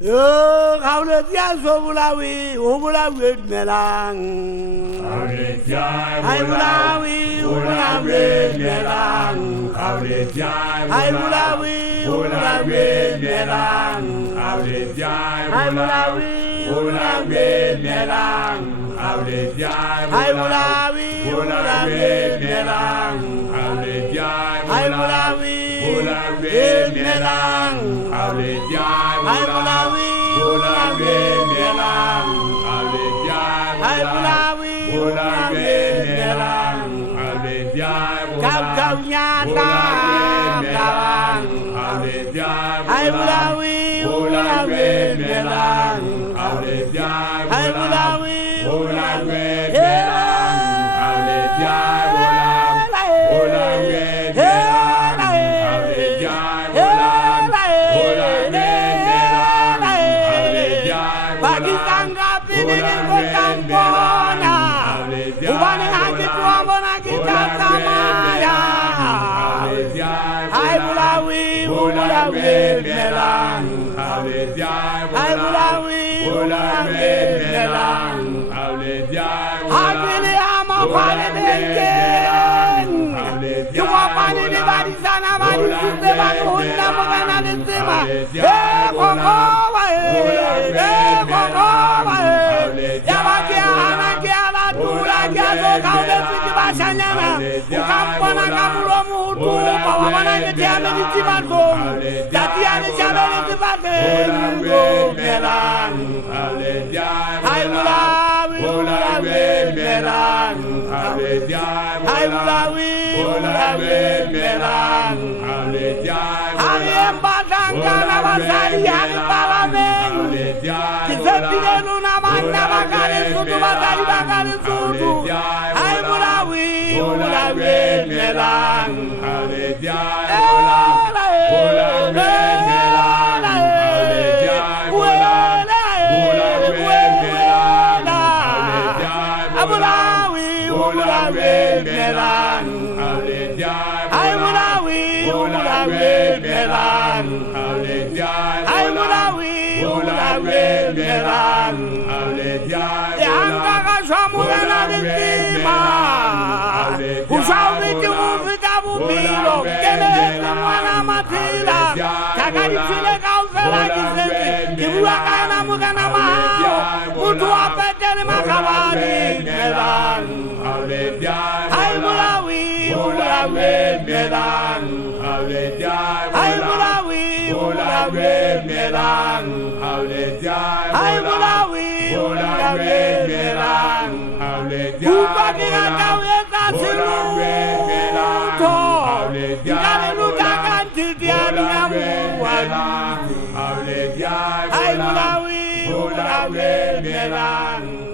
Kauletia Sobulawi, Ubulawi Melang. Kauletia Ubulawi, Ubulawi Melang. Kauletia Ubulawi, Ubulawi Melang. Kauletia Ubulawi, Ubulawi Melang. Kauletia Ubulawi, Ubulawi Melang. Kauletia Ubulawi, Ubulawi Melang. Kauletia Ubulawi, Ubulawi Melang. Ubulawi, Ubulawi Melang. Kau nyata kawan. Ubulawi, Ubulawi Melang. Ubulawi, Ubulawi Melang.